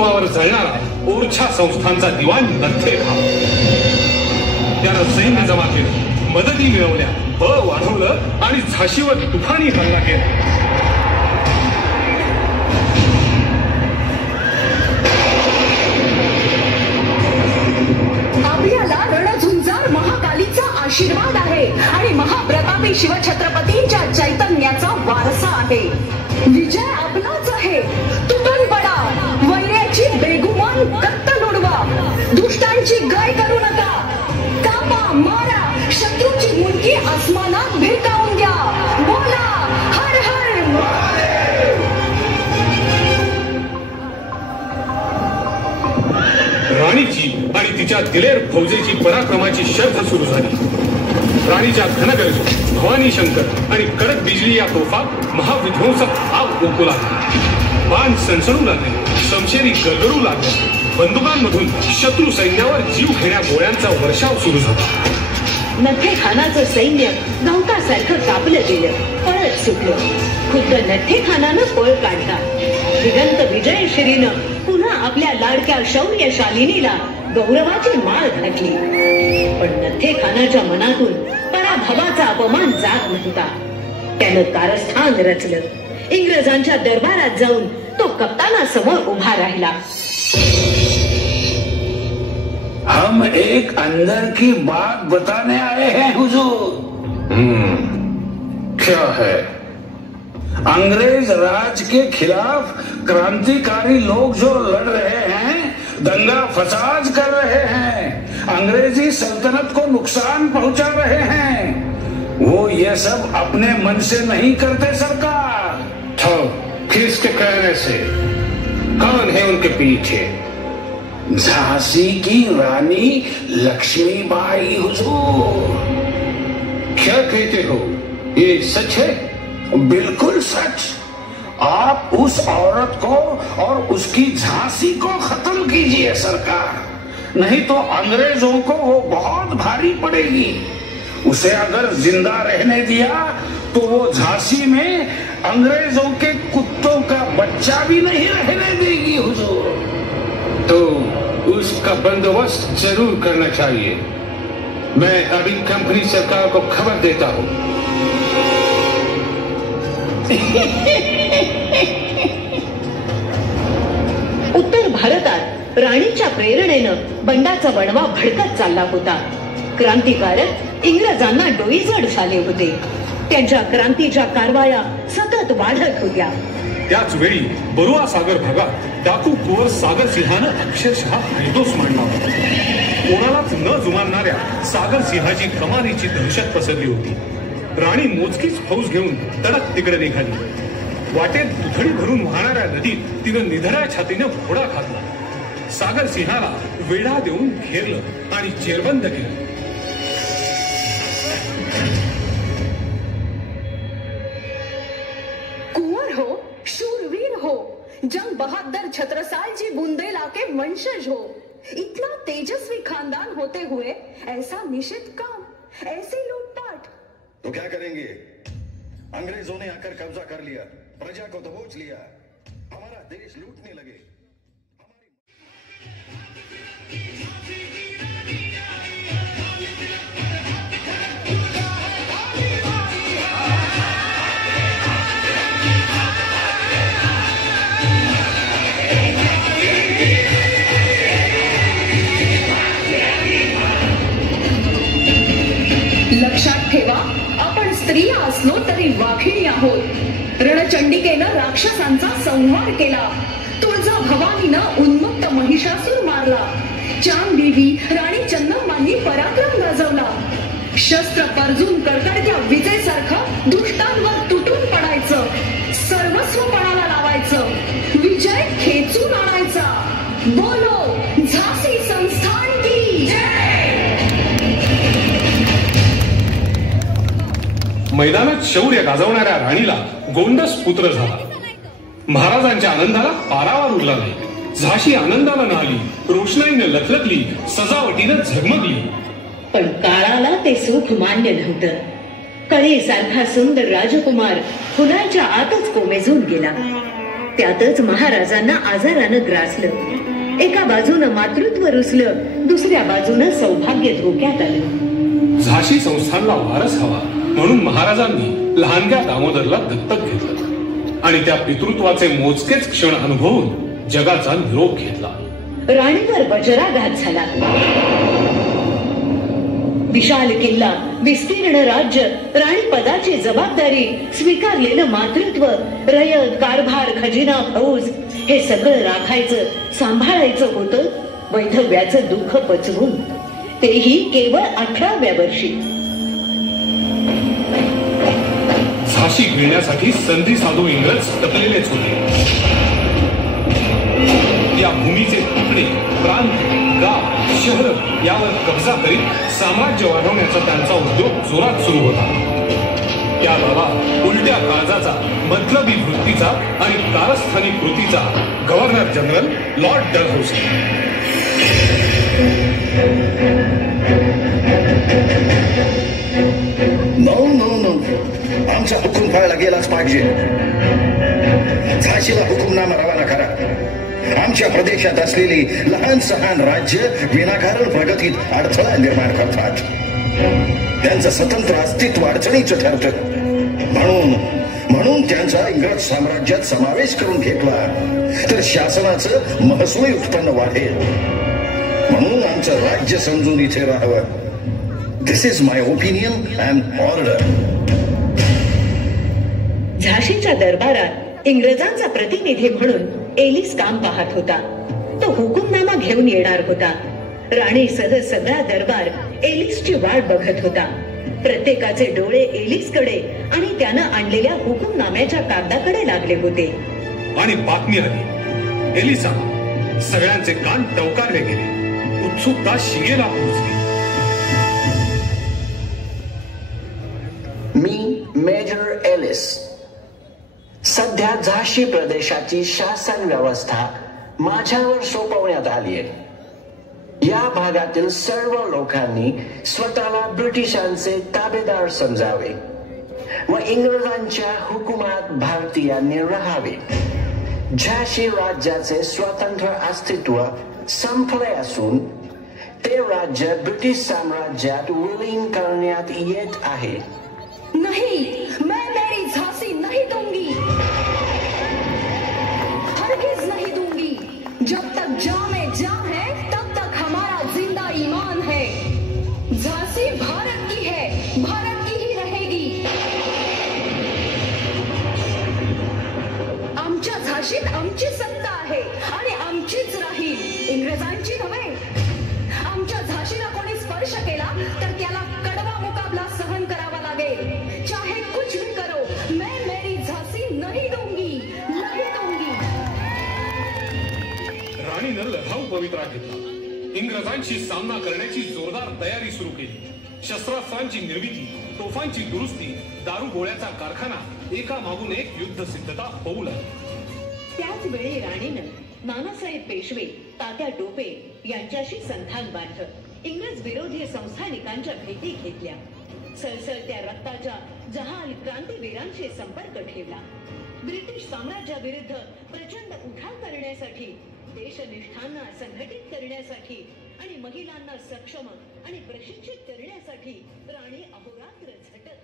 हिंदुत्वावर जळणारा ओरछा संस्थांचा दिवाण नत्थे खान. त्यानं सैन्य जमा केलं, मदती मिळवल्या, बळ वाढवलं आणि झाशीवर तुफानी हल्ला केला. आपल्याला रणझुंजार महाकालीचा आशीर्वाद आहे आणि महाप्रतापी शिवछत्रपतींच्या चैतन्याचा वारसा आहे. विजय आपलाच आहे. तुटून पडा, वैऱ्याची बेगुमान कत्तल उडवा, दुष्टांची गय करू नका, कापा, मारा, शत्रूची मुंडकी आसमानात भिरकावून द्या. बोला हर हर महादेव. राणीची आणि तिच्या दिलेर फौजेची पराक्रमाची शर्थ सुरू झाली. राणीच्या घनगर्ज, भवानी शंकर आणि कडक बिजली या तोफा महाविध्वंसक आग ओकू लागले. बाण सणसणू लागले, शमशेरी गरगरू लागले. बंदुकांमधून शत्रू सैन्यावर जीव घेण्या गोळ्यांचा वर्षाव सुरू झाला. नत्थे खानाचं सैन्य गवतासारखं कापलं गेलं, पळत सुटलं. खुद्द नत्थे खानानं पळ काढला. दिगंत विजयश्रीनं पुन्हा आपल्या लाडक्या शौर्यशालिनीला गौरवाची माळ घातली. पण नत्थे खानाच्या मनातून पराभवाचा अपमान जात नव्हता. त्यानं कारस्थान रचलं. इंग्रजांच्या दरबारात जाऊन तो कप्तानासमोर उभा राहिला. हम एक अंदर की बात बताने आए हैं हुजूर. क्या है? अंग्रेज राज के खिलाफ क्रांतिकारी लोग जो लड़ रहे हैं, दंगा फसाद कर रहे हैं, अंग्रेजी सल्तनत को नुकसान पहुंचा रहे हैं, वो ये सब अपने मन से नहीं करते सरकार. तो किसके कहने से? कौन है उनके पीछे? झांसी की रानी लक्ष्मीबाई हुजूर. क्या कहते हो? ये सच है? बिल्कुल सच. आप उस औरत को और उसकी झांसी को खत्म कीजिए सरकार, नहीं तो अंग्रेजों को वो बहुत भारी पड़ेगी. उसे अगर जिंदा रहने दिया तो वो झांसी में अंग्रेजों के कुत्तों का बच्चा भी नहीं रहने देगी हुजूर. तो उसका बंदोबस्त जरूर करना चाहिए. मैं अभी कंपनी सरकार को खबर देता हूँ. उत्तर भारतात राणीच्या प्रेरणेनं बंडाचा बनवा भडकत चालला होता. क्रांतिकारक इंग्रजांना डोईजड झाले होते. त्यांच्या क्रांतीच्या कारवाया सतत वाढत होत्या. त्याच वेळी बरुआ सागर भागात डाकू कुंवर सागर सिंहानं अक्षरशः हैदोस मांडला होता. कोणालाच न जुमानणाऱ्या सागर सिंहाची कमानीची दहशत पसरली होती. राणी मोजकीच फौज घेऊन तडक तिकडे निघाली. वाटेत दुथडी भरून वाहणाऱ्या नदीत तिनं निधड्या छातीनं घोडा घातला. सागर सिंहाला वेढा देऊन घेरलं आणि जेरबंद केलं. कुंवर हो, शूरवीर हो, जंग बहादुर छत्रसाल जी बुंदेला के वंशज हो, इतना तेजस्वी खानदान होते हुए ऐसा निषिद्ध काम, ऐसी लूटपाट. तो क्या करेंगे? अंग्रेजों ने आकर कब्जा कर लिया, प्रजा को दबोच लिया, हमारा देश लूटने लगे. लक्षात ठेवा, आपण स्त्रिया असलो तरी वाघिणी आहोत. रणचंडिकेनं राक्षसांचा संहार केला. तुळजा भवानीनं उन्मुक्त महिषासूर मारला. चांदबीवी राणी चन्नम्मांनी पराक्रम गाजवला. शस्त्र परजून कडकडत्या विजेसारखं दुष्टांवर तुटून पडायचं, सर्वस्व पणाला लावायचं, विजय खेचून आणायचा. बोलो झांसी संस्थान की जय. मैदानात शौर्य गाजवणाऱ्या राणीला गोंडस पुत्र झाला. महाराजांच्या आनंदाला पारावर उरला नाही. झाशी आनंदाला नाली, रोषणाईनं लखलखली, सजावटीनं झगमगली. पण काळाला ते सुख मान्य नव्हतं. कळेसारखा सुंदर राजकुमार फुलांच्या आतच कोमेजून गेला. त्यातच महाराजांना आजारानं ग्रासलं. एका बाजूनं मातृत्व रुसलं, दुसऱ्या बाजूनं सौभाग्य धोक्यात आलं. झाशी संस्थानला वारस हवा म्हणून महाराजांनी लहानग्या दामोदरला दत्तक घेतलं आणि त्या पितृत्वाचे मोजकेच क्षण अनुभवून जगाचा निरोप घेतला. राणीवर वज्राघात झाला. विशाल किल्ला, विस्तीर्ण राज्य, राणी पदाची जबाबदारी, स्वीकारलेलं मातृत्व, रयत, कारभार, खजिना, फौज हे सगळं राखायचं, सांभाळायचं होतं वैधव्याचं दुःख पचवून, तेही केवळ 18व्या वर्षी. झाशी घेण्यासाठी संधी साधू इंग्रज टपलेलेच होते. या भूमीचे तुकडे, प्रांत, गाव, शहर यावर कब्जा करीत साम्राज्य वाढवण्याचा त्यांचा उद्योग जोरात सुरू होता. या गावात उलट्या काळजाचा, मतलबी वृत्तीचा आणि कारस्थानी कृतीचा governor general lord Dalhousie. No आमचा हुकूम पाळला गेलाच पाहिजे. झाशीला हुकुमनामा रवाना करा. आमच्या प्रदेशात असलेली लहान सहान राज्य विनाकारण प्रगतीत अडथळा निर्माण करतात. त्यांचं स्वतंत्र अस्तित्व अडचणीचं ठरतं. म्हणून त्यांचा इंग्रज साम्राज्यात समावेश करून घेतला तर शासनाचं महसूली उत्पन्न वाढेल. म्हणून आमचं राज्य समजून इथे राहावं. This is my opinion and order. झाशीच्या दरबारात इंग्रजांचा प्रतिनिधी म्हणून एलिस काम पाहत होता. तो हुकुमनामा घेऊन येणार होता. राणीसह सगळा दरबार एलिसची वाट बघत होता. प्रत्येकाचे डोळे एलिसकडे आणि त्यानं आणलेल्या हुकुमनाम्याच्या कागदाकडे लागले होते. आणि बातमी आली. एलिसा. सगळ्यांचे कान टवकारले गेले. उत्सुकता शिगेला पोहोचली. मी मेजर एलिस. सध्या झाशी प्रदेशाची शासन व्यवस्था माझ्यावर सोपवण्यात आली आहे. या भागातील सर्व लोकांनी स्वतःला ब्रिटिशांचे ताबेदार समजावे व इंग्रजांच्या हुकुमात भारतीयांनी राहावे. झाशी राज्याचे स्वतंत्र अस्तित्व संपले असून ते राज्य ब्रिटिश साम्राज्यात विलीन करण्यात येत आहे. नहीं, मैं मेरी झांसी नहीं दूंगी, हरगिज नहीं दूंगी. जब तक जान में जान है तब तक हमारा जिंदा ईमान है. झांसी भारत की है, भारत की ही रहेगी. आमच्या झाशीत आमची सत्ता आहे आणि आमचीच राहील, इंग्रजांची नव्हे. आमच्या झाशीला कोणी स्पर्श केला तर त्याला कडवा मुकाबला सहन करावा लागेल. चाहे कुछ भी करो, मैं मेरी झांसी नहीं दूंगी, नहीं दूंगी. राणीनं लढाऊ पवित्रा घेतला. इंग्रजांशी सामना करण्याची जोरदार तयारी सुरू केली. शस्त्रास्त्रांची निर्मिती, तोफांची दुरुस्ती, दारू गोळ्याचा कारखाना, एका मागून एक युद्ध सिद्धता होऊ लागली. त्याच वेळी राणीनं नानासाहेब पेशवे, तात्या टोपे यांच्याशी संधान बांधलं. इंग्रज विरोधी संस्थानिकांच्या भेटी घेतल्या. सळसळत्या रक्ताच्या जहाल क्रांतीवीरांशी संपर्क ठेवला. ब्रिटिश साम्राज्याविरुद्ध प्रचंड उठाव करण्यासाठी, देशनिष्ठांना संघटित करण्यासाठी आणि महिलांना सक्षम आणि प्रशिक्षित करण्यासाठी राणी अहोरात्र झटत